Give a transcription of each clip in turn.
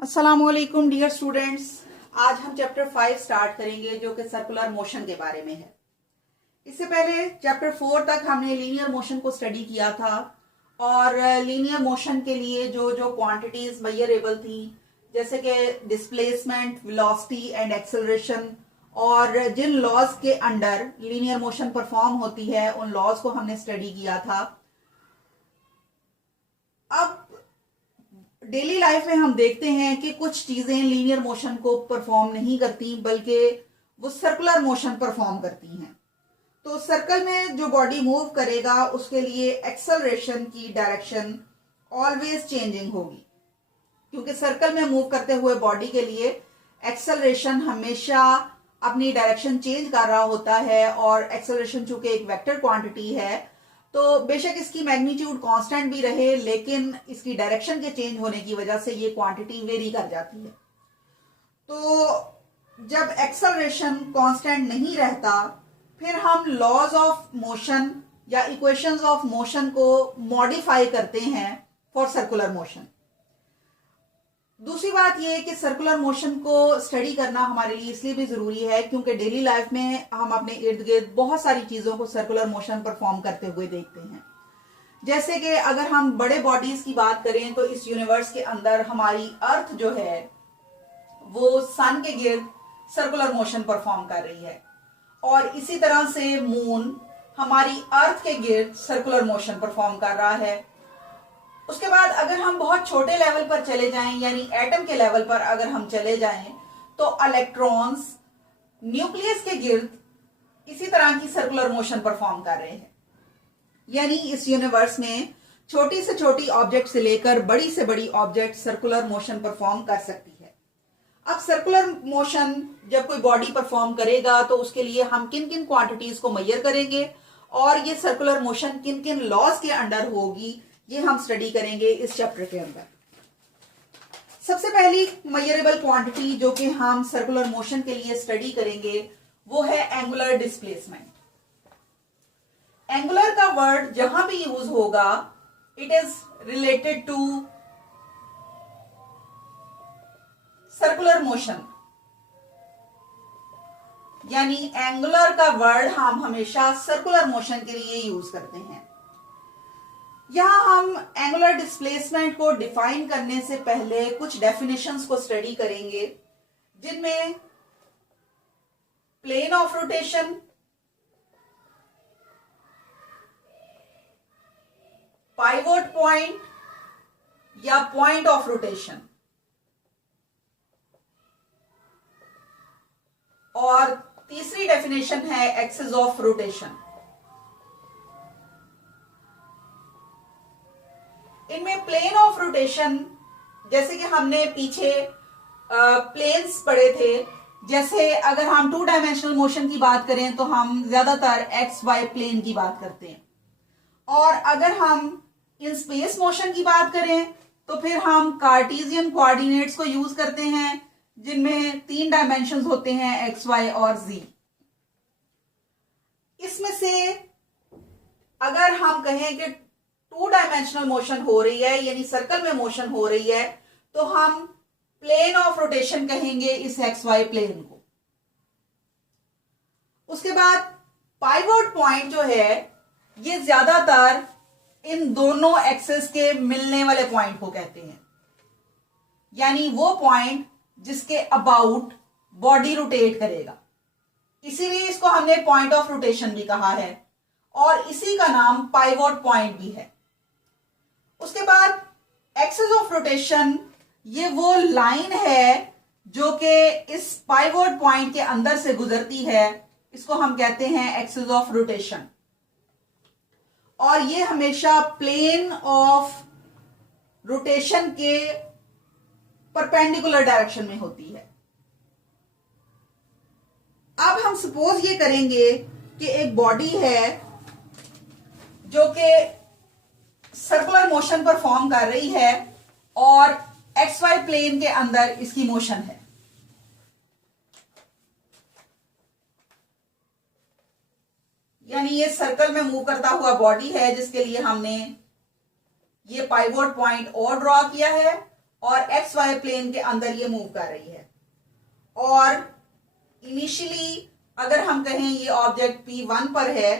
अस्सलामुअलैकुम dear students. आज हम चैप्टर 5 स्टार्ट करेंगे जो कि सर्कुलर मोशन के बारे में है। इससे पहले चैप्टर 4 तक हमने लीनियर मोशन को स्टडी किया था और लीनियर मोशन के लिए जो जो क्वांटिटीज मेजरेबल थी जैसे कि डिस्प्लेसमेंट, वेलोसिटी एंड एक्सेलरेशन और जिन लॉज के अंडर लीनियर मोशन परफॉर्म होती है उन लॉज को हमने स्टडी किया था। अब डेली लाइफ में हम देखते हैं कि कुछ चीजें लीनियर मोशन को परफॉर्म नहीं करती बल्कि वो सर्कुलर मोशन परफॉर्म करती हैं। तो सर्कल में जो बॉडी मूव करेगा उसके लिए एक्सेलरेशन की डायरेक्शन ऑलवेज चेंजिंग होगी, क्योंकि सर्कल में मूव करते हुए बॉडी के लिए एक्सेलरेशन हमेशा अपनी डायरेक्शन चेंज कर रहा होता है और एक्सेलरेशन चूंकि एक वेक्टर क्वांटिटी है तो बेशक इसकी मैग्नीट्यूड कांस्टेंट भी रहे लेकिन इसकी डायरेक्शन के चेंज होने की वजह से ये क्वांटिटी वेरी कर जाती है। तो जब एक्सेलरेशन कांस्टेंट नहीं रहता फिर हम लॉज ऑफ मोशन या इक्वेशंस ऑफ मोशन को मॉडिफाई करते हैं फॉर सर्कुलर मोशन। दूसरी बात यह है कि सर्कुलर मोशन को स्टडी करना हमारे लिए इसलिए भी जरूरी है क्योंकि डेली लाइफ में हम अपने इर्द गिर्द बहुत सारी चीजों को सर्कुलर मोशन परफॉर्म करते हुए देखते हैं। जैसे कि अगर हम बड़े बॉडीज की बात करें तो इस यूनिवर्स के अंदर हमारी अर्थ जो है वो सन के गिर्द सर्कुलर मोशन परफॉर्म कर रही है और इसी तरह से मून हमारी अर्थ के गिर्द सर्कुलर मोशन परफॉर्म कर रहा है। उसके बाद अगर हम बहुत छोटे लेवल पर चले जाएं यानी एटम के लेवल पर अगर हम चले जाएं तो इलेक्ट्रॉन्स न्यूक्लियस के गिर्द इसी तरह की सर्कुलर मोशन परफॉर्म कर रहे हैं। यानी इस यूनिवर्स में छोटी से छोटी ऑब्जेक्ट से लेकर बड़ी से बड़ी ऑब्जेक्ट सर्कुलर मोशन परफॉर्म कर सकती है। अब सर्कुलर मोशन जब कोई बॉडी परफॉर्म करेगा तो उसके लिए हम किन किन क्वांटिटीज को मेजर करेंगे और ये सर्कुलर मोशन किन किन लॉज के अंडर होगी ये हम स्टडी करेंगे इस चैप्टर के अंदर। सबसे पहली मेजरेबल क्वांटिटी जो कि हम सर्कुलर मोशन के लिए स्टडी करेंगे वो है एंगुलर डिस्प्लेसमेंट। एंगुलर का वर्ड जहां भी यूज होगा it is related to circular motion, यानी एंगुलर का वर्ड हम हमेशा सर्कुलर मोशन के लिए यूज करते हैं। यहां हम एंगुलर डिस्प्लेसमेंट को डिफाइन करने से पहले कुछ डेफिनेशंस को स्टडी करेंगे जिनमें plane of rotation, pivot point या पॉइंट ऑफ रोटेशन और तीसरी डेफिनेशन है एक्सिस ऑफ रोटेशन। इनमें प्लेन ऑफ रोटेशन जैसे कि हमने पीछे प्लेन्स पढ़े थे, जैसे अगर हम 2 डायमेंशनल मोशन की बात करें तो हम ज्यादातर एक्स वाई प्लेन की बात करते हैं और अगर हम इन स्पेस मोशन की बात करें तो फिर हम कार्टेशियन कोऑर्डिनेट्स को यूज करते हैं जिनमें 3 डायमेंशंस होते हैं एक्स वाई और जी। इसमें से अगर हम कहें कि 2 डायमेंशनल मोशन हो रही है यानी सर्कल में मोशन हो रही है तो हम प्लेन ऑफ रोटेशन कहेंगे इस एक्स वाई प्लेन को। उसके बाद पाइवोट पॉइंट जो है ये ज्यादातर इन दोनों एक्सेस के मिलने वाले पॉइंट को कहते हैं, यानी वो पॉइंट जिसके अबाउट बॉडी रोटेट करेगा, इसीलिए इसको हमने पॉइंट ऑफ रोटेशन भी कहा है और इसी का नाम पाइवोट पॉइंट भी है। उसके बाद एक्सिस ऑफ रोटेशन ये वो लाइन है जो कि इस पाइवोट पॉइंट के अंदर से गुजरती है, इसको हम कहते हैं एक्सिस ऑफ रोटेशन और ये हमेशा प्लेन ऑफ रोटेशन के परपेंडिकुलर डायरेक्शन में होती है। अब हम सपोज ये करेंगे कि एक बॉडी है जो कि सर्कुलर मोशन परफॉर्म कर रही है और एक्स वाई प्लेन के अंदर इसकी मोशन है। यानी ये सर्कल में मूव करता हुआ बॉडी है जिसके लिए हमने ये पाइवोट पॉइंट और ड्रॉ किया है और एक्स वाई प्लेन के अंदर ये मूव कर रही है। और इनिशियली अगर हम कहें ये ऑब्जेक्ट P1 पर है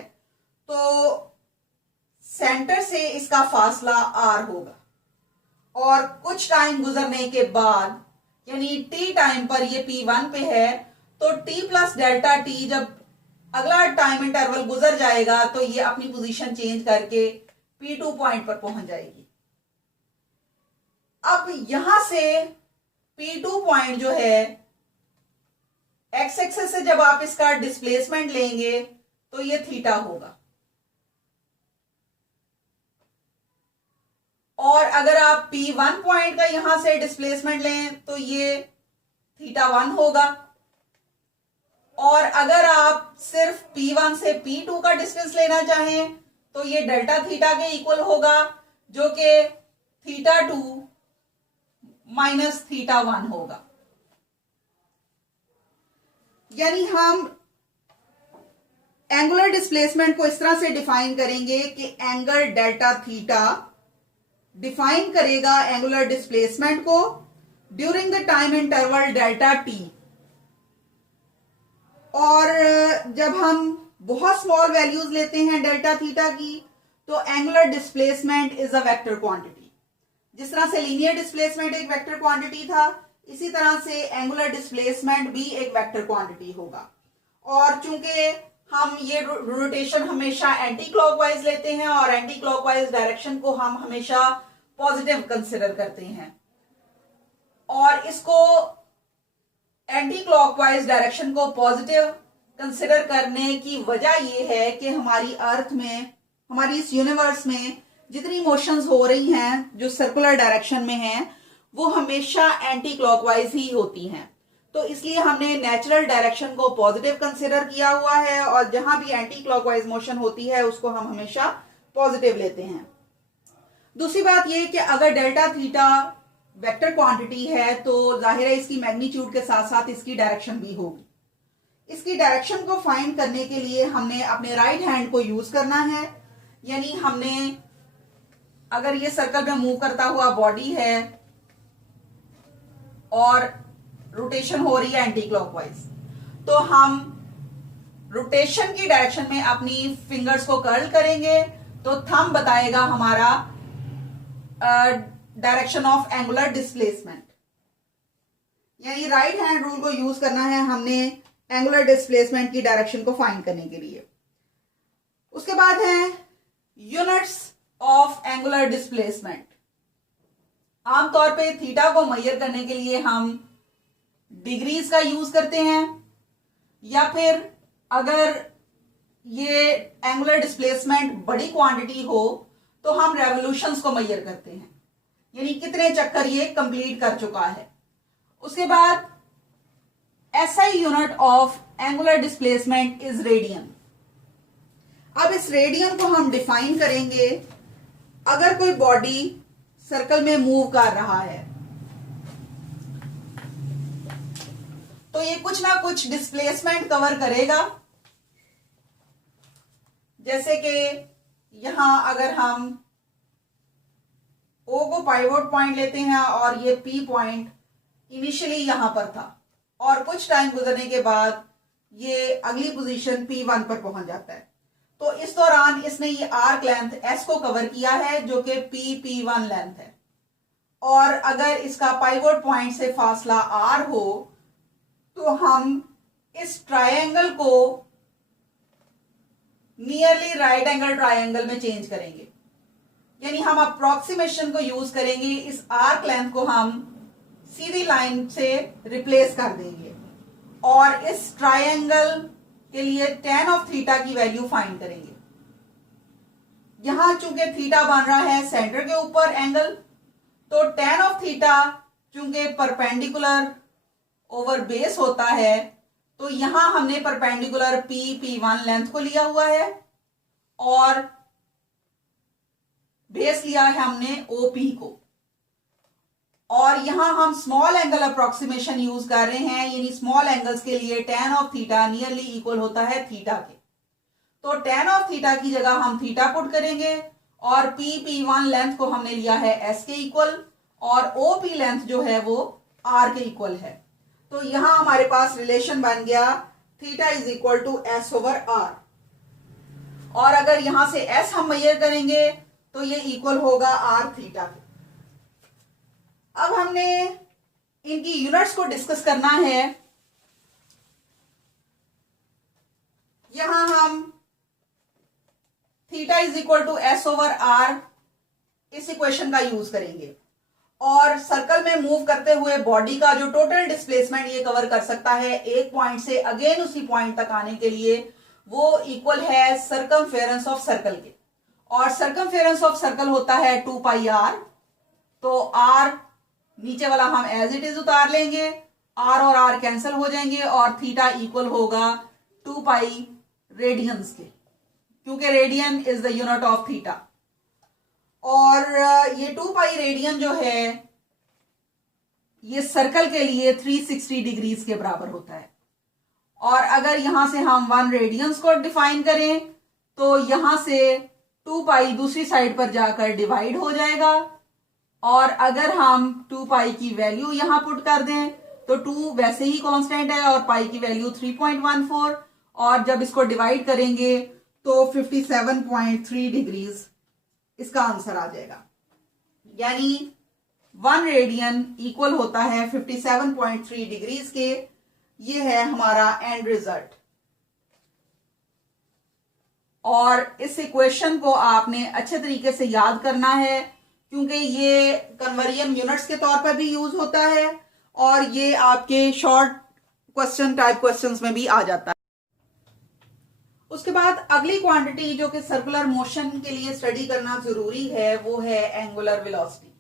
तो सेंटर से इसका फासला r होगा, और कुछ टाइम गुजरने के बाद यानी t टाइम पर ये P1 पे है तो t प्लस डेल्टा t जब अगला टाइम इंटरवल गुजर जाएगा तो ये अपनी पोजीशन चेंज करके P2 पॉइंट पर पहुंच जाएगी। अब यहां से P2 पॉइंट जो है एक्स एक्सेस से जब आप इसका डिस्प्लेसमेंट लेंगे तो ये थीटा होगा, और अगर आप P1 पॉइंट का यहां से डिस्प्लेसमेंट लें तो ये थीटा 1 होगा, और अगर आप सिर्फ P1 से P2 का डिस्टेंस लेना चाहें तो ये डेल्टा थीटा के इक्वल होगा, जो कि थीटा 2 माइनस थीटा 1 होगा। यानी हम एंगुलर डिस्प्लेसमेंट को इस तरह से डिफाइन करेंगे कि एंगल डेल्टा थीटा डिफाइन करेगा एंगुलर डिस्प्लेसमेंट को during the time interval delta T. और जब हम बहुत स्मॉल वैल्यूज लेते हैं डेल्टा थीटा की तो angular displacement is a vector quantity. जिस तरह से लीनियर डिस्प्लेसमेंट एक वेक्टर क्वांटिटी था, इसी तरह से एंगुलर डिस्प्लेसमेंट भी एक वेक्टर क्वांटिटी होगा। और चूंकि हम ये रोटेशन हमेशा एंटी क्लॉकवाइज लेते हैं और एंटी क्लॉकवाइज डायरेक्शन को हम हमेशा पॉजिटिव कंसिडर करते हैं, और इसको एंटी क्लॉकवाइज डायरेक्शन को पॉजिटिव कंसिडर करने की वजह यह है कि हमारी अर्थ में, हमारी इस यूनिवर्स में जितनी मोशंस हो रही हैं जो सर्कुलर डायरेक्शन में हैं वो हमेशा एंटी क्लॉकवाइज ही होती हैं। तो इसलिए हमने नेचुरल डायरेक्शन को पॉजिटिव कंसिडर किया हुआ है, और जहां भी एंटी क्लॉकवाइज मोशन होती है उसको हम हमेशा पॉजिटिव लेते हैं। दूसरी बात यह कि अगर डेल्टा थीटा वेक्टर क्वांटिटी है तो जाहिर है इसकी मैग्नीट्यूड के साथ साथ इसकी डायरेक्शन भी होगी। इसकी डायरेक्शन को फाइंड करने के लिए हमने अपने राइट हैंड को यूज करना है। यानी हमने, अगर ये सर्कल में मूव करता हुआ बॉडी है और रोटेशन हो रही है एंटी क्लॉकवाइज, तो हम रोटेशन की डायरेक्शन में अपनी फिंगर्स को कर्ल करेंगे तो थंब बताएगा हमारा डायरेक्शन ऑफ एंगुलर डिस्प्लेसमेंट। यानी राइट हैंड रूल को यूज करना है हमने एंगुलर डिस्प्लेसमेंट की डायरेक्शन को फाइंड करने के लिए। उसके बाद है यूनिट्स ऑफ एंगुलर डिस्प्लेसमेंट। आमतौर पे थीटा को मेजर करने के लिए हम डिग्रीज का यूज करते हैं, या फिर अगर ये एंगुलर डिस्प्लेसमेंट बड़ी क्वांटिटी हो तो हम रेवोल्यूशंस को मेजर करते हैं, यानी कितने चक्कर ये कंप्लीट कर चुका है। उसके बाद SI unit of angular displacement is radian. अब इस रेडियन को हम डिफाइन करेंगे अगर कोई बॉडी सर्कल में मूव कर रहा है तो ये कुछ ना कुछ डिस्प्लेसमेंट कवर करेगा। जैसे कि यहां अगर हम O को पाइवोट पॉइंट लेते हैं और ये P पॉइंट इनिशियली यहां पर था और कुछ टाइम गुजरने के बाद ये अगली पोजीशन P1 पर पहुंच जाता है, तो इस दौरान इसने ये आर्क लेंथ S को कवर किया है जो कि P1 लेंथ है। और अगर इसका पाइवोट पॉइंट से फासला R हो तो हम इस ट्रायंगल को नियरली राइट एंगल ट्रायंगल में चेंज करेंगे। यानी हम अप्रोक्सीमेशन को यूज करेंगे, इस आर्क लेंथ को हम सीधी लाइन से रिप्लेस कर देंगे और इस ट्रायंगल के लिए tan ऑफ थीटा की वैल्यू फाइंड करेंगे। यहां चूंकि थीटा बन रहा है सेंटर के ऊपर एंगल, तो tan ऑफ थीटा चूंकि परपेंडिकुलर ओवर बेस होता है, तो यहां हमने परपेंडिकुलर P1 लेंथ को लिया हुआ है और बेस लिया है हमने OP को, और यहां हम स्मॉल एंगल अप्रोक्सीमेशन यूज कर रहे हैं। यानी स्मॉल एंगल्स के लिए tan of theta nearly equal होता है थीटा के, तो tan ऑफ थीटा की जगह हम थीटा पुट करेंगे और P1 लेंथ को हमने लिया है S के इक्वल और ओपी लेंथ जो है वो आर के इक्वल है। तो यहां हमारे पास रिलेशन बन गया theta is equal to S over R. और अगर यहां से एस हम मेजर करेंगे तो ये इक्वल होगा आर थीटा के। अब हमने इनकी यूनिट्स को डिस्कस करना है। यहां हम theta is equal to S over R इस इक्वेशन का यूज करेंगे और सर्कल में मूव करते हुए बॉडी का जो टोटल डिस्प्लेसमेंट ये कवर कर सकता है एक पॉइंट से अगेन उसी पॉइंट तक आने के लिए, वो इक्वल है सर्कमफेरेंस ऑफ सर्कल के। और सर्कमफेरेंस ऑफ सर्कल होता है 2 पाई आर। तो आर नीचे वाला हम एज इट इज उतार लेंगे, आर और आर कैंसिल हो जाएंगे और थीटा इक्वल होगा 2 पाई रेडियंस के, क्योंकि radian is the unit of theta. और ये 2 पाई रेडियन जो है ये सर्कल के लिए 360 डिग्रीज के बराबर होता है। और अगर यहां से हम 1 रेडियंस को डिफाइन करें तो यहां से 2 पाई दूसरी साइड पर जाकर डिवाइड हो जाएगा। और अगर हम 2 पाई की वैल्यू यहां पुट कर दें तो 2 वैसे ही कांस्टेंट है और पाई की वैल्यू 3.14, और जब इसको डिवाइड करेंगे तो 57.3 डिग्रीज इसका आंसर आ जाएगा। यानी 1 रेडियन इक्वल होता है 57.3 डिग्रीज के। ये है हमारा एंड रिजल्ट। और इस इक्वेशन को आपने अच्छे तरीके से याद करना है, क्योंकि ये कन्वर्जन यूनिट्स के तौर पर भी यूज होता है और ये आपके शॉर्ट क्वेश्चन टाइप क्वेश्चंस में भी आ जाता है। उसके बाद अगली क्वांटिटी जो कि सर्कुलर मोशन के लिए स्टडी करना जरूरी है वो है एंगुलर वेलोसिटी।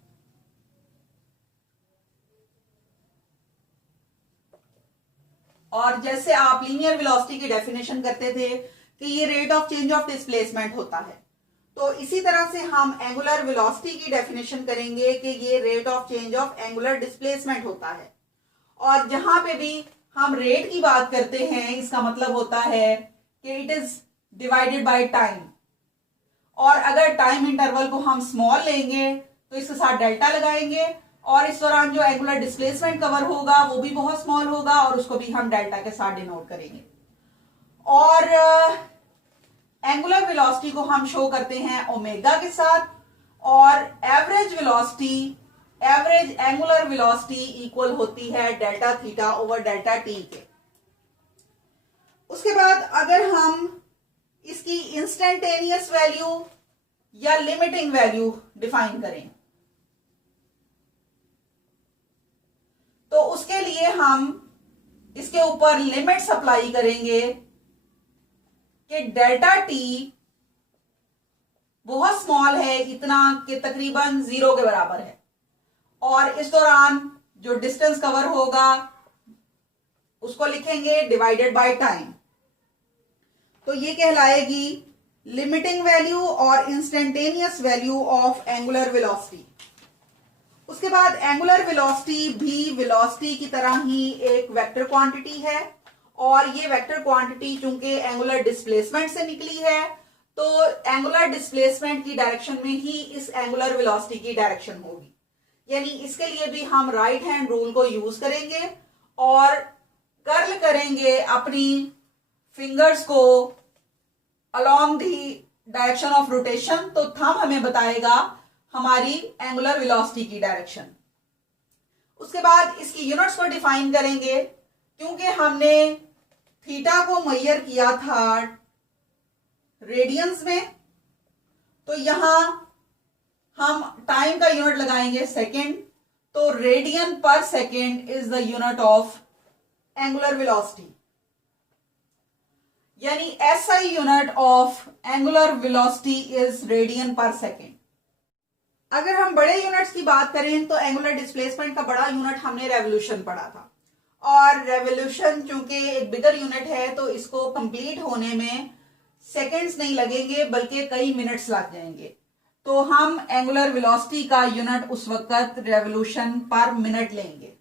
और जैसे आप लीनियर वेलोसिटी की डेफिनेशन करते थे कि ये rate of change of displacement होता है, तो इसी तरह से हम एंगुलर वेलोसिटी की डेफिनेशन करेंगे कि ये rate of change of angular displacement होता है। और जहां पे भी हम रेट की बात करते हैं इसका मतलब होता है कि it is divided by time. और अगर टाइम इंटरवल को हम स्मॉल लेंगे तो इसके साथ डेल्टा लगाएंगे और इस दौरान जो एंगुलर डिस्प्लेसमेंट कवर होगा वो भी बहुत स्मॉल होगा और उसको भी हम डेल्टा के साथ डिनोट करेंगे। और एंगुलर वेलोसिटी को हम शो करते हैं ओमेगा के साथ। और average velocity, average angular velocity equal होती है delta theta over delta T के। उसके बाद अगर हम इसकी इंस्टेंटेनियस वैल्यू या लिमिटिंग वैल्यू डिफाइन करें तो उसके लिए हम इसके ऊपर लिमिट्स अप्लाई करेंगे कि डेल्टा टी बहुत स्मॉल है, इतना कि तकरीबन 0 के बराबर है, और इस दौरान जो डिस्टेंस कवर होगा उसको लिखेंगे डिवाइडेड बाय टाइम। तो ये कहलाएगी लिमिटिंग वैल्यू और instantaneous value of angular velocity. उसके बाद एंगुलर वेलोसिटी भी वेलोसिटी की तरह ही एक वेक्टर क्वांटिटी है, और ये वेक्टर क्वांटिटी चूंकि एंगुलर डिस्प्लेसमेंट से निकली है तो एंगुलर डिस्प्लेसमेंट की डायरेक्शन में ही इस एंगुलर वेलोसिटी की डायरेक्शन होगी। यानी इसके लिए भी हम राइट हैंड रूल को यूज करेंगे और कर्ल करेंगे अपनी फिंगर्स को along the direction of rotation, तो थंब हमें बताएगा हमारी एंगुलर वेलोसिटी की डायरेक्शन। उसके बाद इसकी यूनिट्स को डिफाइन करेंगे। क्योंकि हमने थीटा को मेजर किया था रेडियंस में, तो यहां हम टाइम का यूनिट लगाएंगे सेकेंड। तो radian per second is the unit of angular velocity. यानी SI unit of angular velocity is radian per second. अगर हम बड़े यूनिट्स की बात करें तो एंगुलर डिस्प्लेसमेंट का बड़ा यूनिट हमने रेवोल्यूशन पढ़ा था, और रेवोल्यूशन चूंकि एक बिगर यूनिट है तो इसको कंप्लीट होने में सेकेंड्स नहीं लगेंगे बल्कि कई मिनट्स लग जाएंगे। तो हम एंगुलर वेलोसिटी का यूनिट उस वक्त रेवोल्यूशन पर मिनट लेंगे।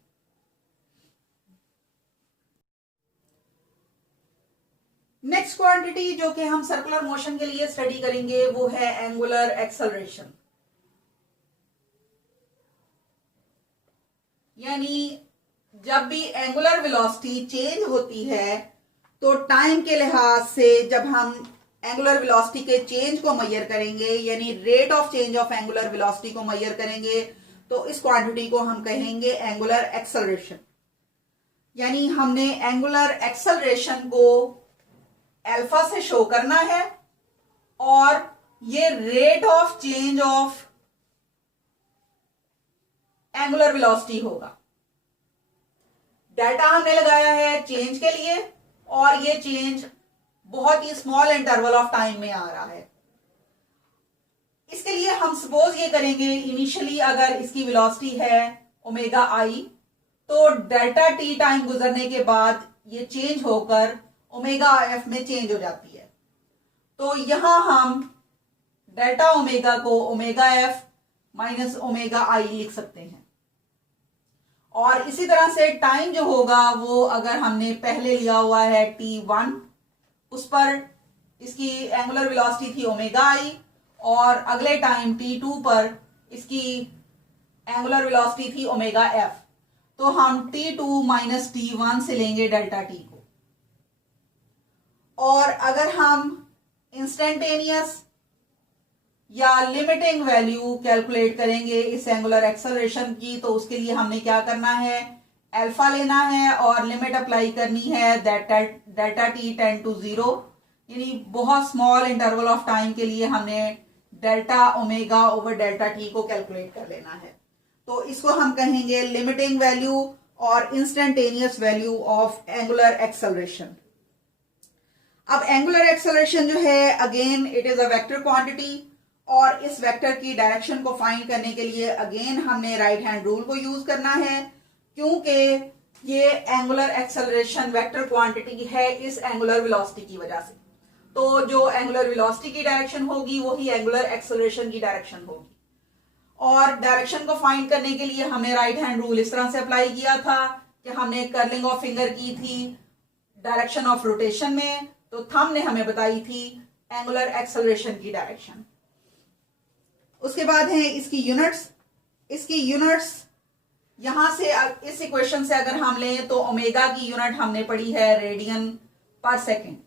नेक्स्ट क्वांटिटी जो कि हम सर्कुलर मोशन के लिए स्टडी करेंगे वो है एंगुलर एक्सेलरेशन। यानी जब भी एंगुलर वेलोसिटी चेंज होती है तो टाइम के लिहाज से जब हम एंगुलर वेलोसिटी के चेंज को मेजर करेंगे, यानी rate of change of angular velocity को मेजर करेंगे, तो इस क्वांटिटी को हम कहेंगे एंगुलर एक्सेलरेशन। यानी हमने एंगुलर एक्सेलरेशन को अल्फा से शो करना है और ये rate of change of angular velocity होगा। डाटा हमने लगाया है चेंज के लिए और ये चेंज बहुत ही स्मॉल इंटरवल ऑफ टाइम में आ रहा है। इसके लिए हम सपोज ये करेंगे, इनिशियली अगर इसकी वेलोसिटी है ओमेगा आई, तो डेल्टा टी टाइम गुजरने के बाद ये चेंज होकर ओमेगा एफ में चेंज हो जाती है। तो यहां हम डेल्टा ओमेगा को ओमेगा एफ माइनस ओमेगा आई लिख सकते हैं। और इसी तरह से टाइम जो होगा वो अगर हमने पहले लिया हुआ है t1, उस पर इसकी एंगुलर वेलोसिटी थी ओमेगा आई, और अगले टाइम t2 पर इसकी एंगुलर वेलोसिटी थी ओमेगा एफ। तो हम t2 माइनस t1 से लेंगे डेल्टा टी को। और अगर हम इंस्टेंटेनियस या लिमिटिंग वैल्यू कैलकुलेट करेंगे इस एंगुलर एक्सेलरेशन की, तो उसके लिए हमने क्या करना है, अल्फा लेना है और लिमिट अप्लाई करनी है डेल्टा टी टेंड टू 0, यानी बहुत स्मॉल इंटरवल ऑफ टाइम के लिए हमने delta omega over delta T को कैलकुलेट कर लेना है। तो इसको हम कहेंगे लिमिटिंग वैल्यू और instantaneous value of angular acceleration. अब एंगुलर एक्सेलरेशन जो है, again it is a vector quantity, और इस वेक्टर की डायरेक्शन को फाइंड करने के लिए अगेन हमने राइट हैंड रूल को यूज करना है, क्योंकि ये एंगुलर एक्सेलरेशन वेक्टर क्वांटिटी है इस एंगुलर वेलोसिटी की वजह से। तो जो एंगुलर वेलोसिटी की डायरेक्शन होगी वही एंगुलर एक्सेलरेशन की डायरेक्शन होगी। और डायरेक्शन को फाइंड करने के लिए हमने राइट हैंड रूल इस तरह से अप्लाई किया था कि हमने कर्लिंग ऑफ फिंगर की थी डायरेक्शन ऑफ रोटेशन में, तो थंब ने हमें बताई थी एंगुलर एक्सेलरेशन की डायरेक्शन। उसके बाद है इसकी यूनिट्स। इसकी यूनिट्स यहां से इस इक्वेशन से अगर हम लें तो ओमेगा की यूनिट हमने पढ़ी है रेडियन पर सेकंड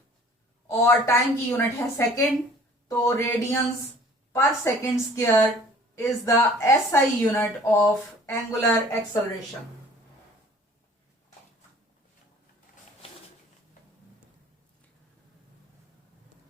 और टाइम की यूनिट है सेकंड, तो रेडियंस पर second square is the SI unit of angular acceleration.